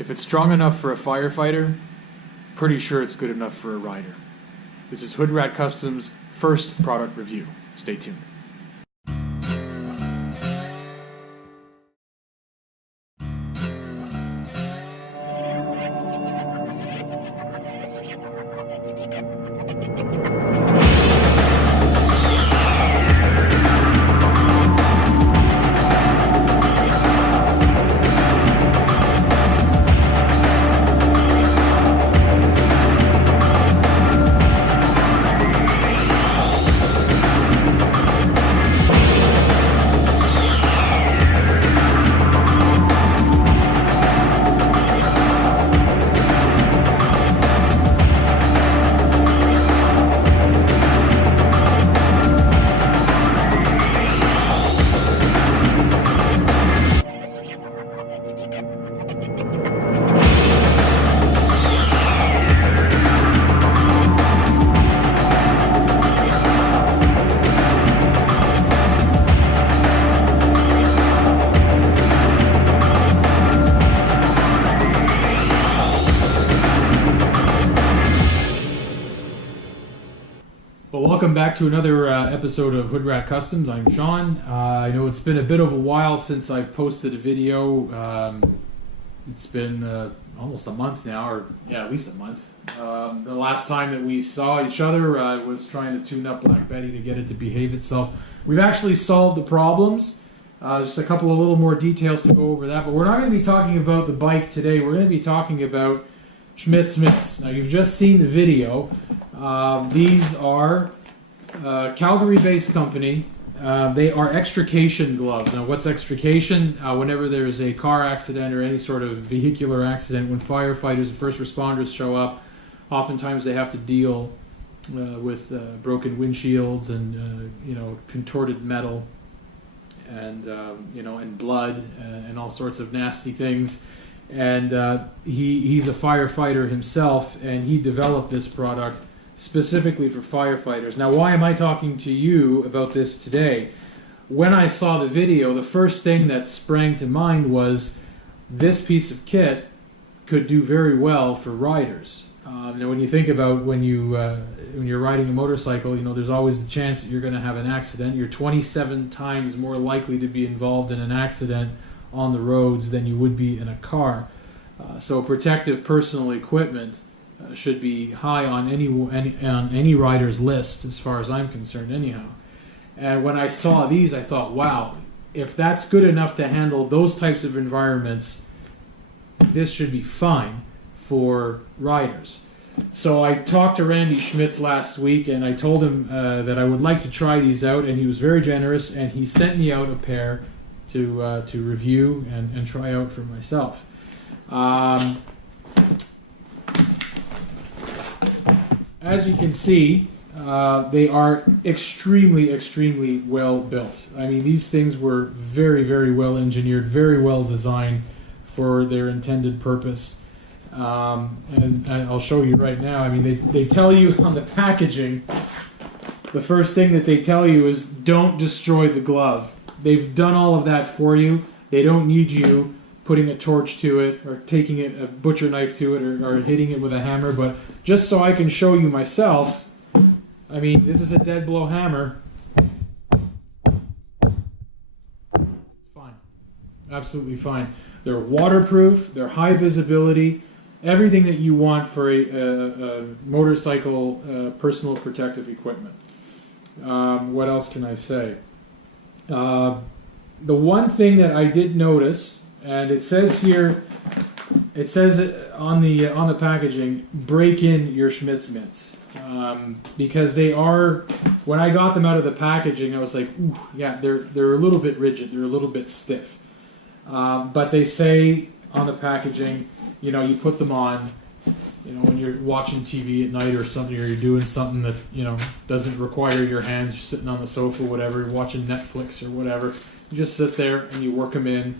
If it's strong enough for a firefighter, pretty sure it's good enough for a rider. This is HoodRat Custom's first product review. Stay tuned. Well, welcome back to another episode of HoodRat Customs. I'm Sean. I know it's been a bit of a while since I've posted a video. It's been almost a month now, or yeah, at least a month. The last time that we saw each other, I was trying to tune up Black Betty to get it to behave itself. We've actually solved the problems. Just a couple of little more details to go over that, but we're not going to be talking about the bike today. We're going to be talking about Schmidt's mitts. Now, you've just seen the video. These are Calgary-based company. They are extrication gloves. Now, what's extrication? Whenever there's a car accident or any sort of vehicular accident, when firefighters and first responders show up, oftentimes they have to deal with broken windshields and contorted metal and and blood and all sorts of nasty things. And he's a firefighter himself, and he developed this product specifically for firefighters. Now, why am I talking to you about this today? When I saw the video, the first thing that sprang to mind was this piece of kit could do very well for riders. Now, when you think about when you're riding a motorcycle, there's always the chance that you're going to have an accident. You're 27 times more likely to be involved in an accident on the roads than you would be in a car. So protective personal equipment should be high on any rider's list, as far as I'm concerned anyhow. And when I saw these, I thought, wow, if that's good enough to handle those types of environments, this should be fine for riders. So I talked to Randy Schmitz last week, and I told him that I would like to try these out, and he was very generous, and he sent me out a pair to review and try out for myself. As you can see, they are extremely well built. I mean, these things were very, very well engineered, very well designed for their intended purpose. And I'll show you right now. I mean, they tell you on the packaging, the first thing that they tell you is don't destroy the glove. They've done all of that for you. They don't need you putting a torch to it or taking a butcher knife to it or hitting it with a hammer. But just so I can show you myself, I mean, this is a dead blow hammer. It's fine. Absolutely fine. They're waterproof. They're high visibility. Everything that you want for a motorcycle personal protective equipment. What else can I say? The one thing that I did notice, and it says here, it says on the packaging, break in your Schmidt's mitts, because they are. When I got them out of the packaging, I was like, ooh, yeah, they're a little bit rigid, they're a little bit stiff. But they say on the packaging, you put them on, when you're watching TV at night or something, or you're doing something that doesn't require your hands. You're sitting on the sofa, whatever, watching Netflix or whatever. You just sit there and you work them in,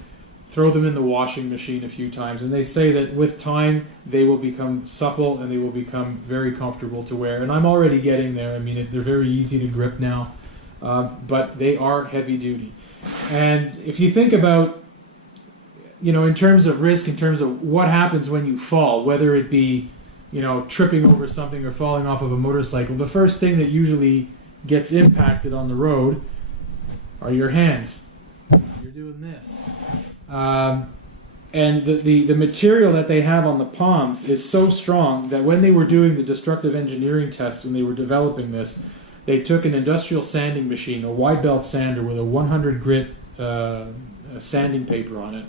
throw them in the washing machine a few times, and they say that with time they will become supple and they will become very comfortable to wear. And I'm already getting there. I mean, they're very easy to grip now, but they are heavy duty. And if you think about in terms of risk, in terms of what happens when you fall, whether it be, tripping over something or falling off of a motorcycle, the first thing that usually gets impacted on the road are your hands. You're doing this. And the material that they have on the palms is so strong that when they were doing the destructive engineering tests, when they were developing this, they took an industrial sanding machine, a wide belt sander with a 100 grit sanding paper on it,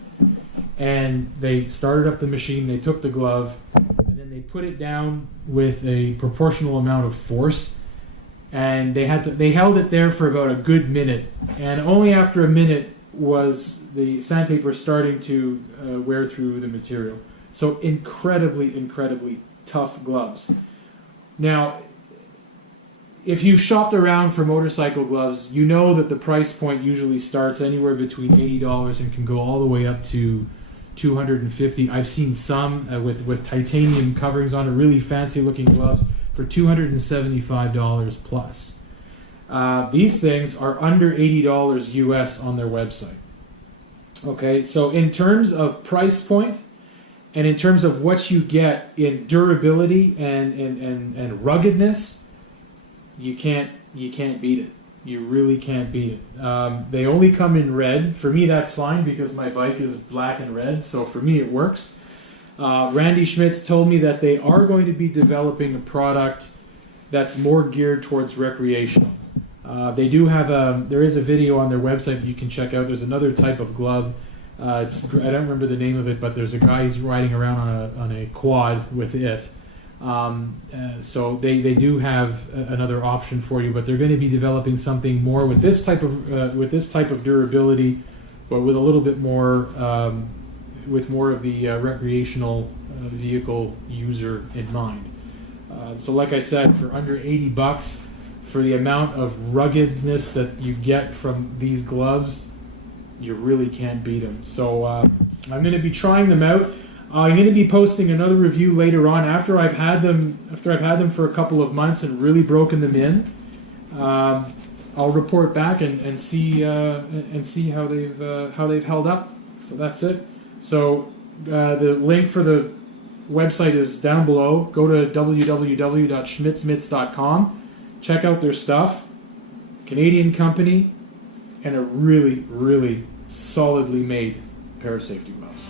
and they started up the machine, they took the glove, and then they put it down with a proportional amount of force, and they held it there for about a good minute, and only after a minute was the sandpaper starting to wear through the material. So incredibly tough gloves. Now, if you've shopped around for motorcycle gloves, you know that the price point usually starts anywhere between $80 and can go all the way up to $250. I've seen some with titanium coverings on it, really fancy looking gloves for $275 plus. These things are under $80 US on their website. Okay, so in terms of price point and in terms of what you get in durability and ruggedness, you can't beat it. You really can't beat it. They only come in red. For me, that's fine because my bike is black and red, so for me it works. Randy Schmitz told me that they are going to be developing a product that's more geared towards recreational. They do have there is a video on their website that you can check out. There's another type of glove. I don't remember the name of it, but there's a guy who's riding around on a quad with it. So they do have another option for you, but they're going to be developing something more with this type of durability, but with a little bit more with more of the recreational vehicle user in mind. So like I said, for under $80, for the amount of ruggedness that you get from these gloves, you really can't beat them. So I'm going to be trying them out. I'm going to be posting another review later on after I've had them for a couple of months and really broken them in. I'll report back and see how they've held up. So that's it. So the link for the website is down below. Go to www.schmitzmitz.com. Check out their stuff. Canadian company, and a really solidly made pair of safety gloves.